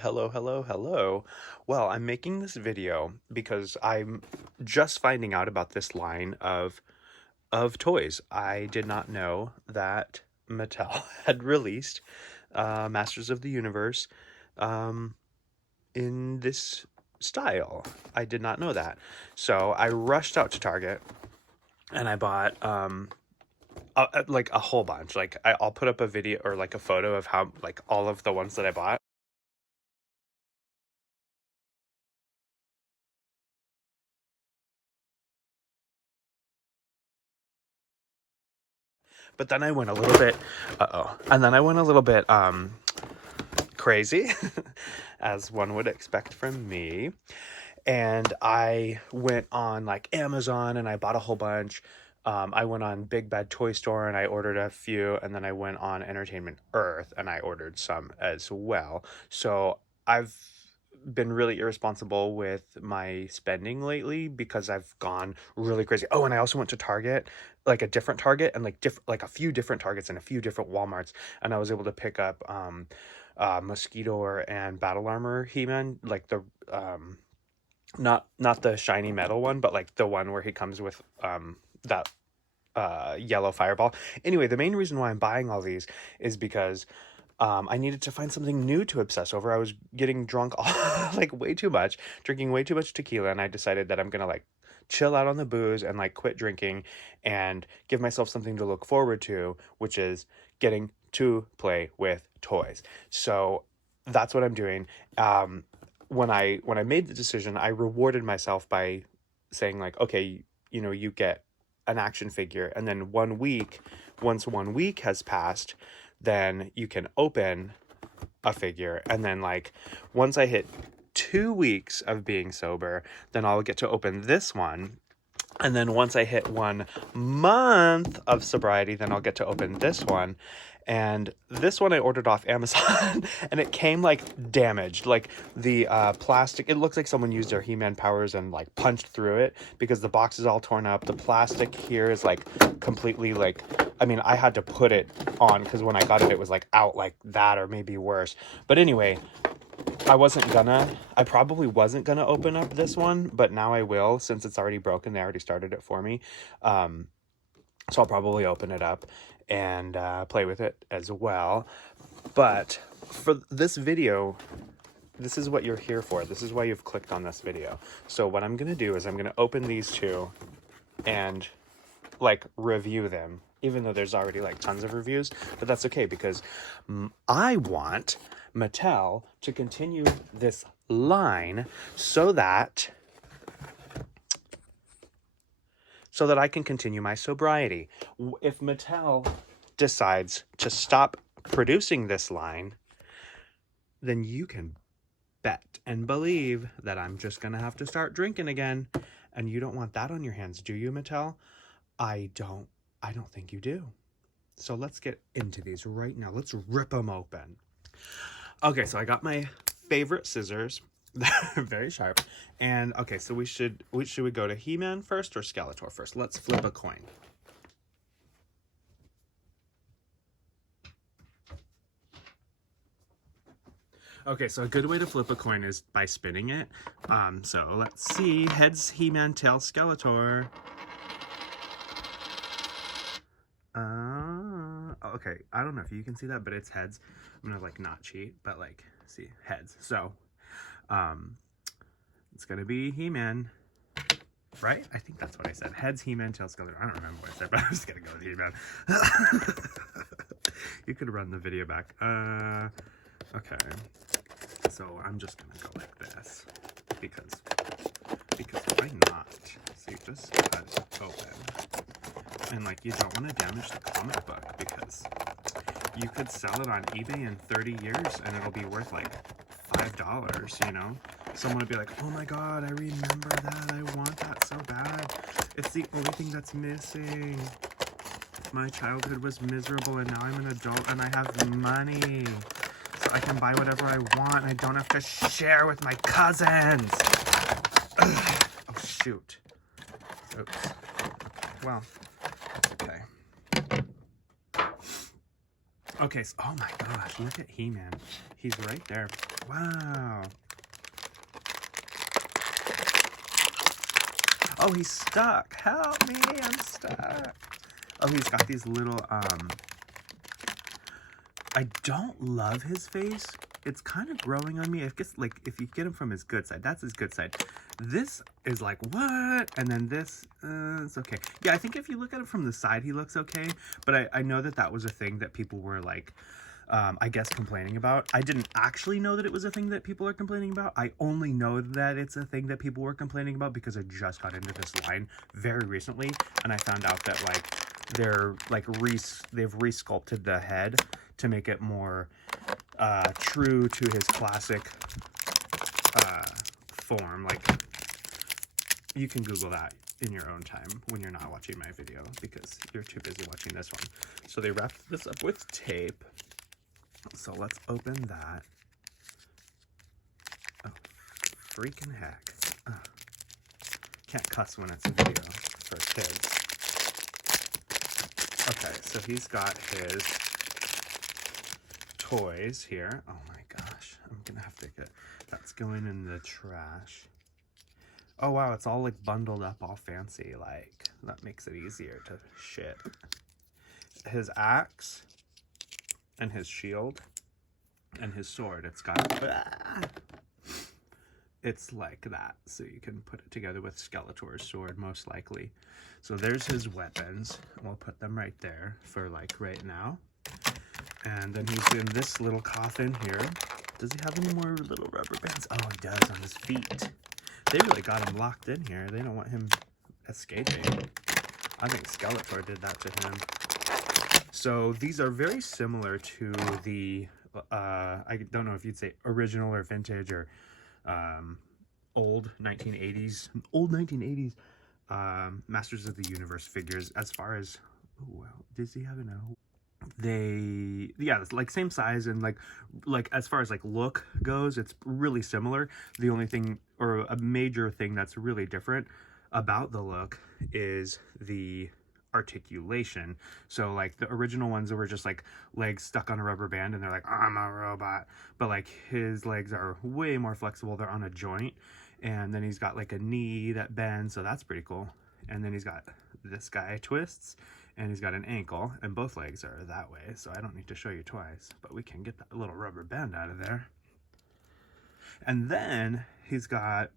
Hello, hello, hello. Well, I'm making this video because I'm just finding out about this line of toys. I did not know that Mattel had released Masters of the Universe um, in this style. I did not know that. So I rushed out to Target and I bought like a whole bunch. Like I'll put up a video or like a photo of how like all of the ones that I bought. But then I went a little bit, and then I went a little bit crazy, as one would expect from me. And I went on like Amazon and I bought a whole bunch. I went on Big Bad Toy Store and I ordered a few, and then I went on Entertainment Earth and I ordered some as well. So I've been really irresponsible with my spending lately because I've gone really crazy. Oh, and I also went to Target, like a different Target, and like a few different Targets and a few different Walmarts, and I was able to pick up Mosquito and Battle Armor He-Man, like the not the shiny metal one, but like the one where he comes with that yellow fireball. Anyway, the main reason why I'm buying all these is because I needed to find something new to obsess over. I was getting drunk like way too much, drinking way too much tequila, and I decided that I'm gonna like chill out on the booze and like quit drinking and give myself something to look forward to, which is getting to play with toys. So that's what I'm doing. When I made the decision, I rewarded myself by saying like, okay, you get an action figure, and then once 1 week has passed, then you can open a figure, and then like once I hit 2 weeks of being sober, then I'll get to open this one. And then once I hit 1 month of sobriety, then I'll get to open this one. And this one I ordered off Amazon and it came like damaged. Like the plastic, it looks like someone used their He-Man powers and like punched through it because the box is all torn up. The plastic here is like completely like, I mean, I had to put it on because when I got it, it was like out like that or maybe worse. But anyway, I probably wasn't gonna open up this one, but now I will since it's already broken. They already started it for me. So I'll probably open it up and play with it as well. But for this video, this is what you're here for. This is why you've clicked on this video. So what I'm gonna do is I'm gonna open these two and like review them, even though there's already like tons of reviews, but that's okay because I want Mattel to continue this line so that I can continue my sobriety. If Mattel decides to stop producing this line, then you can bet and believe that I'm just gonna have to start drinking again, and you don't want that on your hands, do you, Mattel? I don't think you do. So let's get into these right now. Let's rip them open. Okay, so I got my favorite scissors. They're very sharp. And okay, so should we go to He-Man first or Skeletor first? Let's flip a coin. Okay, so a good way to flip a coin is by spinning it. So let's see. Heads He-Man, tails Skeletor. Okay, I don't know if you can see that, but it's heads. I'm gonna like not cheat, but like see heads. So it's gonna be He-Man, right? I think that's what I said. Heads He-Man, tails Skeletor. I don't remember what I said, but I'm just gonna go with He-Man. You could run the video back. Okay. So I'm just gonna go like this because why not? So you just cut it open, and like you don't want to damage the comic book because you could sell it on eBay in 30 years and it'll be worth like $5, you know? Someone would be like, oh my god, I remember that, I want that so bad. It's the only thing that's missing. My childhood was miserable and now I'm an adult and I have money. So I can buy whatever I want. I don't have to share with my cousins. Ugh. Oh shoot. Oops. Okay. Well, okay. Okay, so, oh my gosh, look at He-Man. He's right there. Wow. Oh, he's stuck. Help me, I'm stuck. Oh, he's got these little, I don't love his face. It's kind of growing on me. I guess, like, if you get him from his good side, that's his good side. This is like, what? And then this, it's okay. Yeah, I think if you look at it from the side, he looks okay. But I know that that was a thing that people were, like, I guess complaining about. I didn't actually know that it was a thing that people are complaining about. I only know that it's a thing that people were complaining about because I just got into this line very recently. And I found out that, like, they've resculpted the head to make it more true to his classic form. Like, you can Google that in your own time when you're not watching my video because you're too busy watching this one. So they wrapped this up with tape. So let's open that. Oh, freaking heck. Can't cuss when it's a video for kids. Okay, so he's got his toys here. Oh my gosh, I'm gonna have to get, that's going in the trash. Oh wow, it's all like bundled up, all fancy, like, that makes it easier to ship. His axe, and his shield, and his sword, it's got, it's like that, so you can put it together with Skeletor's sword, most likely. So there's his weapons, we'll put them right there for, like, right now. And then he's in this little coffin here. Does he have any more little rubber bands? Oh, he does, on his feet. They really got him locked in here. They don't want him escaping. I think Skeletor did that to him. So these are very similar to the, I don't know if you'd say original or vintage or old 1980s Masters of the Universe figures as far as, oh wow, does he have an L? They, yeah, it's like same size, and like as far as like look goes, it's really similar. The only thing, or a major thing that's really different about the look is the articulation. So like the original ones were just like legs stuck on a rubber band and they're like, I'm a robot, but like his legs are way more flexible. They're on a joint, and then he's got like a knee that bends, so that's pretty cool. And then he's got this guy twists, and he's got an ankle, and both legs are that way, so I don't need to show you twice, but we can get that little rubber band out of there. And then he's got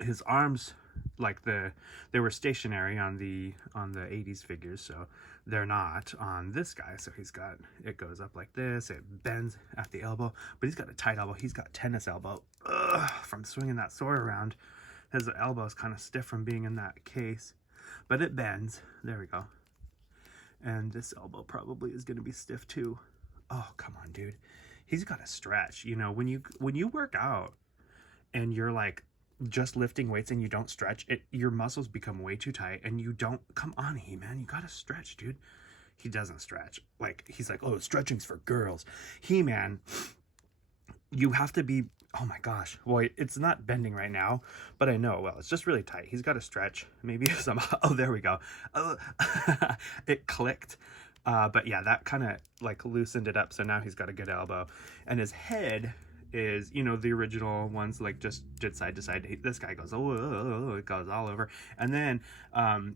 his arms, like they were stationary on the 80s figures, so they're not on this guy. So he's got, it goes up like this, it bends at the elbow, but he's got a tight elbow. He's got tennis elbow. Ugh, from swinging that sword around. His elbow's kind of stiff from being in that case, but it bends. There we go. And this elbow probably is going to be stiff too. Oh, come on, dude. He's got to stretch. You know, when you work out and you're like just lifting weights and you don't stretch, your muscles become way too tight, and you don't, come on, He-Man, you got to stretch, dude. He doesn't stretch. Like, he's like, oh, stretching's for girls. He-Man, you have to be, oh my gosh. Well, it's not bending right now, but I know, well, it's just really tight. He's got to stretch. Maybe somehow, oh, there we go. Oh, it clicked. But yeah, that kind of like loosened it up. So now he's got a good elbow, and his head is, you know, the original ones, like just did side to side. This guy goes, oh, it goes all over. And then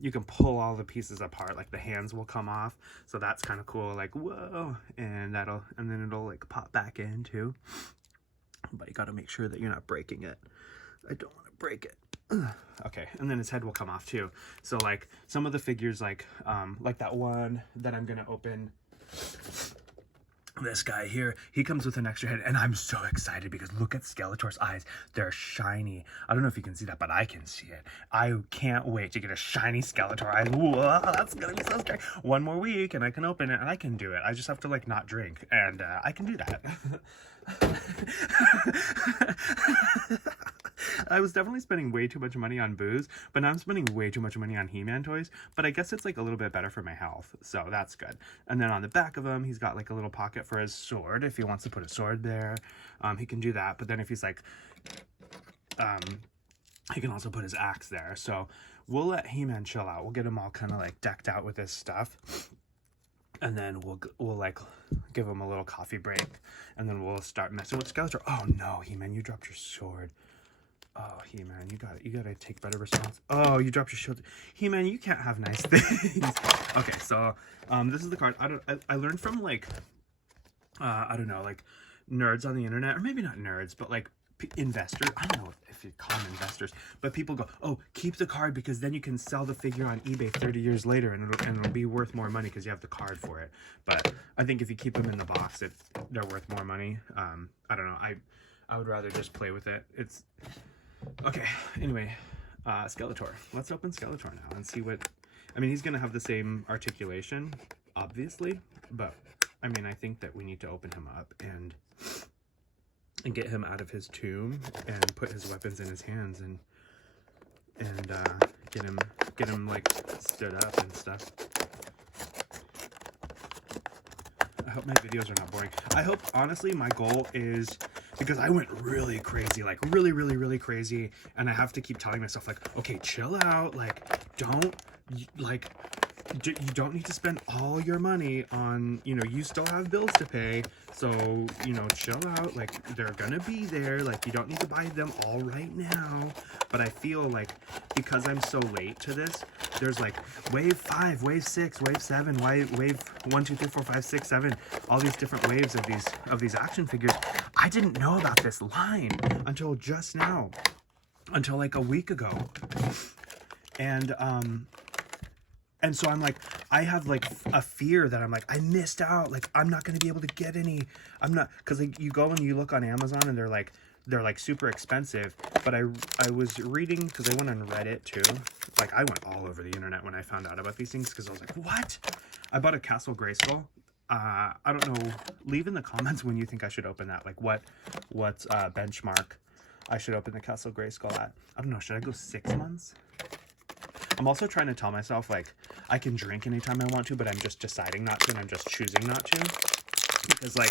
you can pull all the pieces apart, like the hands will come off. So that's kind of cool. Like, whoa. And then it'll like pop back in too. But you got to make sure that you're not breaking it. I don't want to break it. Okay, and then his head will come off too. So like some of the figures, like that one that I'm gonna open, this guy here, he comes with an extra head, and I'm so excited because look at Skeletor's eyes. They're shiny. I don't know if you can see that, but I can see it. I can't wait to get a shiny Skeletor eyes. Whoa, that's gonna be so scary. One more week and I can open it, and I can do it. I just have to like not drink, and I can do that. I was definitely spending way too much money on booze, but now I'm spending way too much money on He-Man toys, but I guess it's like a little bit better for my health, so that's good. And then on the back of him, he's got like a little pocket for his sword. If he wants to put a sword there, he can do that. But then if he's like, he can also put his axe there. So we'll let He-Man chill out. We'll get him all kind of like decked out with his stuff. And then we'll like give him a little coffee break, and then we'll start messing with Skeletor. Oh no, He-Man, you dropped your sword. Oh, He-Man, you gotta take better response. Oh, you dropped your shield. He-Man, you can't have nice things. Okay, so this is the card. I learned from like I don't know, like nerds on the internet, or maybe not nerds, but like investors. I don't know if you call them investors, but people go, oh, keep the card because then you can sell the figure on eBay 30 years later and it'll be worth more money because you have the card for it. But I think if you keep them in the box, they're worth more money. I don't know. I would rather just play with it. It's okay. Anyway, Skeletor. Let's open Skeletor now and see what. I mean, he's gonna have the same articulation, obviously, but I mean, I think that we need to open him up and get him out of his tomb and put his weapons in his hands and get him like stood up and stuff. I hope my videos are not boring. I hope, honestly, my goal is, because I went really crazy, like really crazy, and I have to keep telling myself like, okay, chill out, like don't like you don't need to spend all your money on, you know, you still have bills to pay, so, you know, chill out, like they're gonna be there, like you don't need to buy them all right now. But I feel like because I'm so late to this, there's like wave 5, wave 6, wave 7, wave 1, 2, 3, 4, 5, 6, 7, all these different waves of these action figures. I didn't know about this line until just now, until like a week ago. And so I'm like, I have like a fear that I'm like, I missed out. Like, I'm not going to be able to get any. I'm not, because like, you go and you look on Amazon and they're like super expensive. But I was reading, because I went on Reddit too. Like, I went all over the internet when I found out about these things, because I was like, what? I bought a Castle Grayskull. I don't know. Leave in the comments when you think I should open that. Like, what benchmark I should open the Castle Grayskull at. I don't know. Should I go 6 months? I'm also trying to tell myself, like, I can drink anytime I want to, but I'm just deciding not to, and I'm just choosing not to. Because, like,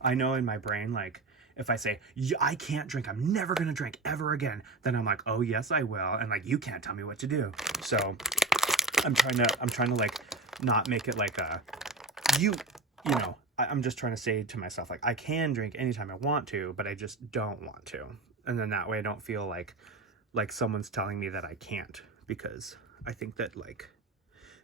I know in my brain, like, if I say, I can't drink, I'm never going to drink ever again, then I'm like, oh, yes, I will. And, like, you can't tell me what to do. So I'm trying to, like, not make it like a, you know, I'm just trying to say to myself, like, I can drink anytime I want to, but I just don't want to. And then that way I don't feel like someone's telling me that I can't, because I think that, like,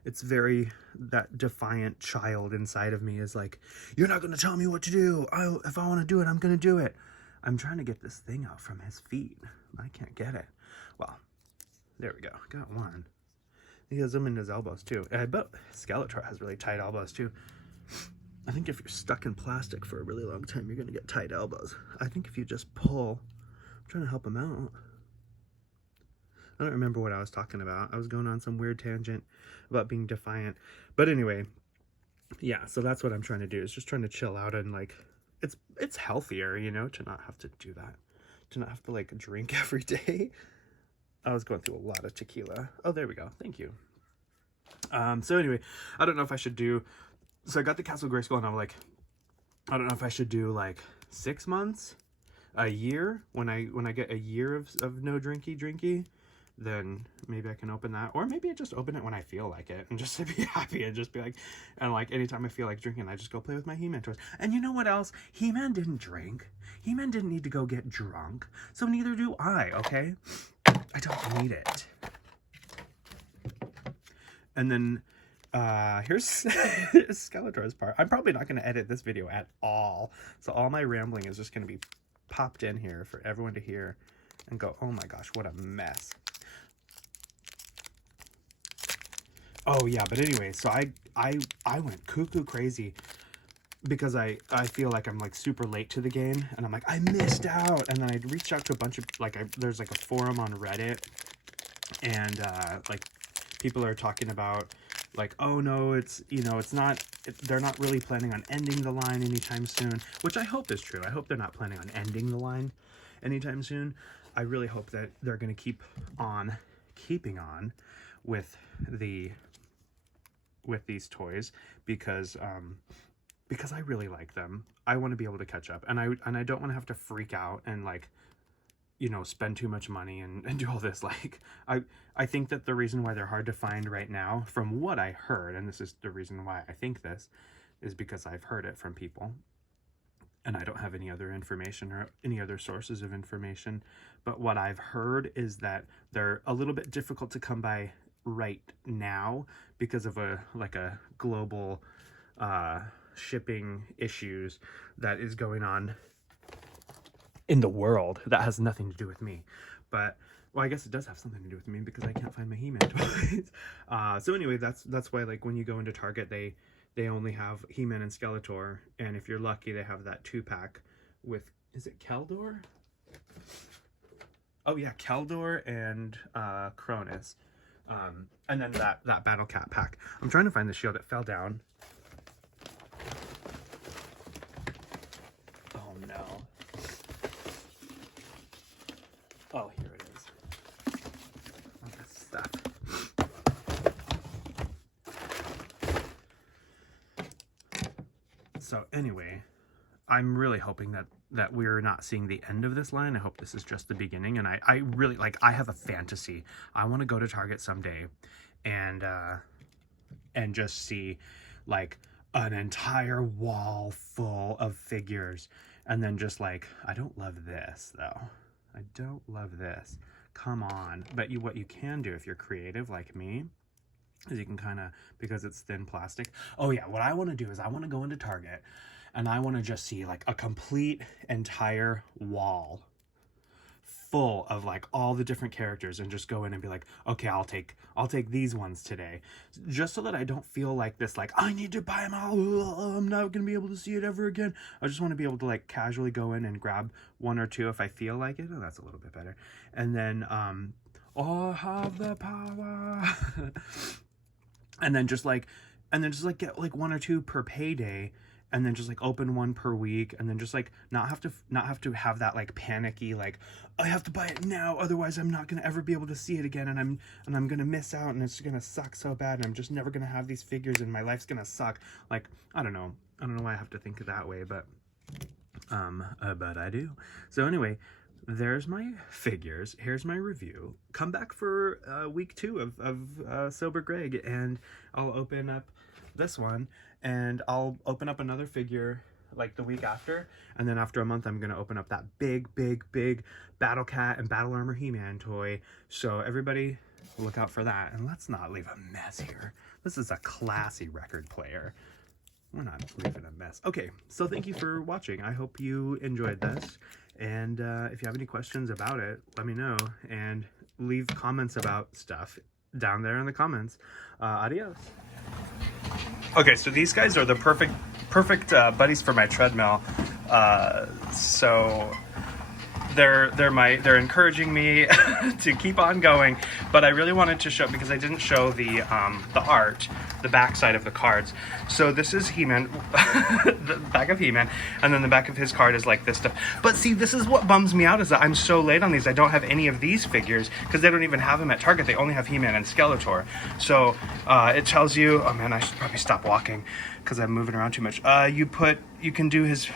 it's very, that defiant child inside of me is like, you're not going to tell me what to do. If I want to do it, I'm going to do it. I'm trying to get this thing out from his feet. I can't get it. Well, there we go. Got one. He has them in his elbows too. I bet Skeletor has really tight elbows too. I think if you're stuck in plastic for a really long time, you're going to get tight elbows. I think if you just pull, I'm trying to help him out. I don't remember what I was talking about. I was going on some weird tangent about being defiant. But anyway, yeah, so that's what I'm trying to do, is just trying to chill out, and like, it's healthier, you know, to not have to do that. To not have to like drink every day. I was going through a lot of tequila. Oh, there we go. Thank you. So anyway, I don't know if I should do, so I got the Castle Grayskull and I'm like, I don't know if I should do like 6 months, a year, when I get a year of no drinky, then maybe I can open that. Or maybe I just open it when I feel like it, and just to be happy, and just be like, and like anytime I feel like drinking, I just go play with my He-Man toys. And you know what else? He-Man didn't drink. He-Man didn't need to go get drunk. So neither do I, okay? I don't need it. And then here's Skeletor's part. I'm probably not going to edit this video at all. So all my rambling is just going to be popped in here for everyone to hear and go, oh my gosh, what a mess. Oh yeah, but anyway, so I went cuckoo crazy because I feel like I'm like super late to the game, and I'm like, I missed out. And then I reached out to a bunch of, like, there's like a forum on Reddit, and like people are talking about like, oh no, it's, you know, it's not, they're not really planning on ending the line anytime soon, which I hope is true. I hope they're not planning on ending the line anytime soon. I really hope that they're going to keep on keeping on with these toys, because I really like them. I want to be able to catch up, and I don't want to have to freak out and like you know, spend too much money and do all this. Like, I think that the reason why they're hard to find right now, from what I heard, and this is the reason why I think this, is because I've heard it from people, and I don't have any other information or any other sources of information, but what I've heard is that they're a little bit difficult to come by right now because of a global shipping issues that is going on in the world that has nothing to do with me. But well, I guess it does have something to do with me because I can't find my He-Man toys. So anyway, that's why, like, when you go into Target, they only have He-Man and Skeletor, and if you're lucky, they have that 2-pack with, is it Keldor? Oh yeah, Keldor and Cronus. And then that Battle Cat pack. I'm trying to find the shield. It fell down. Oh no. Oh, here it is. All this stuff. So anyway, I'm really hoping that we're not seeing the end of this line. I hope this is just the beginning. And I really, like, I have a fantasy. I want to go to Target someday and just see, like, an entire wall full of figures. And then just, like, I don't love this, though. I don't love this. Come on. But what you can do if you're creative like me is you can kind of, because it's thin plastic. Oh yeah, what I want to do is I want to go into Target and I want to just see, like, a complete entire wall full of, like, all the different characters, and just go in and be like, okay, I'll take these ones today, just so that I don't feel like this, like, I need to buy them all, I'm not gonna be able to see it ever again. I just want to be able to, like, casually go in and grab 1 or 2 if I feel like it. Oh, that's a little bit better. And then oh, have the power. and then just get, like, 1 or 2 per payday, and then just, like, open 1 per week, and then just, like, not have to have that, like, panicky, like, I have to buy it now, otherwise I'm not gonna ever be able to see it again, and I'm gonna miss out, and it's gonna suck so bad, and I'm just never gonna have these figures, and my life's gonna suck. Like, I don't know why I have to think that way, but I do. So anyway, there's my figures. Here's my review. Come back for week 2 of Sober Greg, and I'll open up this one, and I'll open up another figure, like, the week after, and then after a month I'm gonna open up that big Battle Cat and Battle Armor He-Man toy. So everybody look out for that, and let's not leave a mess here. This is a classy record player. We're not leaving a mess. Okay, so thank you for watching. I hope you enjoyed this, and if you have any questions about it, let me know, and leave comments about stuff down there in the comments. Adios. Okay, so these guys are the perfect buddies for my treadmill. So they're encouraging me to keep on going, but I really wanted to show, because I didn't show the art, the back side of the cards. So this is He-Man, the back of He-Man, and then the back of his card is like this stuff. But see, this is what bums me out, is that I'm so late on these. I don't have any of these figures because they don't even have them at Target. They only have He-Man and Skeletor. So it tells you, oh man, I should probably stop walking because I'm moving around too much. You can do his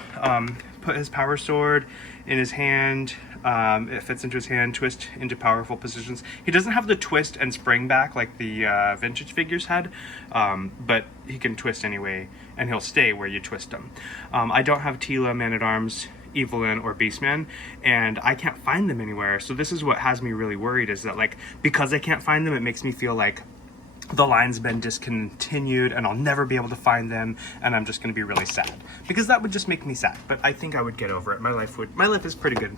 put his power sword in his hand. It fits into his hand, twist into powerful positions. He doesn't have the twist and spring back like the vintage figures had, but he can twist anyway, and he'll stay where you twist him. I don't have Tila, Man-at-Arms, Evelyn, or Beastman, and I can't find them anywhere. So this is what has me really worried, is that, like, because I can't find them, it makes me feel like the line's been discontinued and I'll never be able to find them, and I'm just going to be really sad, because that would just make me sad. But I think I would get over it. My life is pretty good.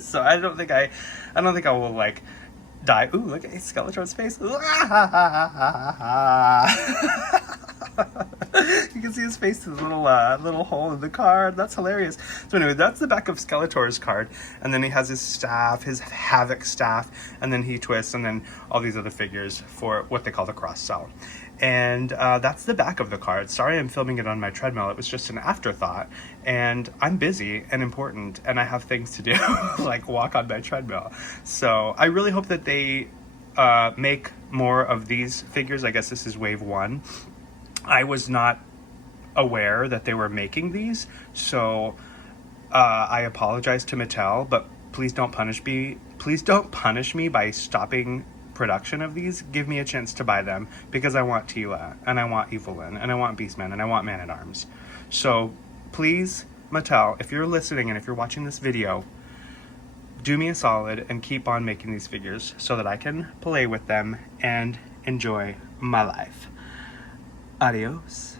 So I don't think I will, like, die. Ooh, look at Skeletor's face. You can see his face through the little hole in the card. That's hilarious. So anyway, that's the back of Skeletor's card, and then he has his staff, his Havoc staff, and then he twists, and then all these other figures for what they call the cross sell. And that's the back of the card. Sorry I'm filming it on my treadmill. It was just an afterthought, and I'm busy and important, and I have things to do, like walk on my treadmill. So I really hope that they make more of these figures. I guess this is wave 1. I was not aware that they were making these, so I apologize to Mattel, but please don't punish me. Please don't punish me by stopping production of these. Give me a chance to buy them, because I want Tila, and I want Evelyn, and I want Beastman, and I want Man-at-Arms. So please, Mattel, if you're listening and if you're watching this video, do me a solid and keep on making these figures so that I can play with them and enjoy my life. Adios.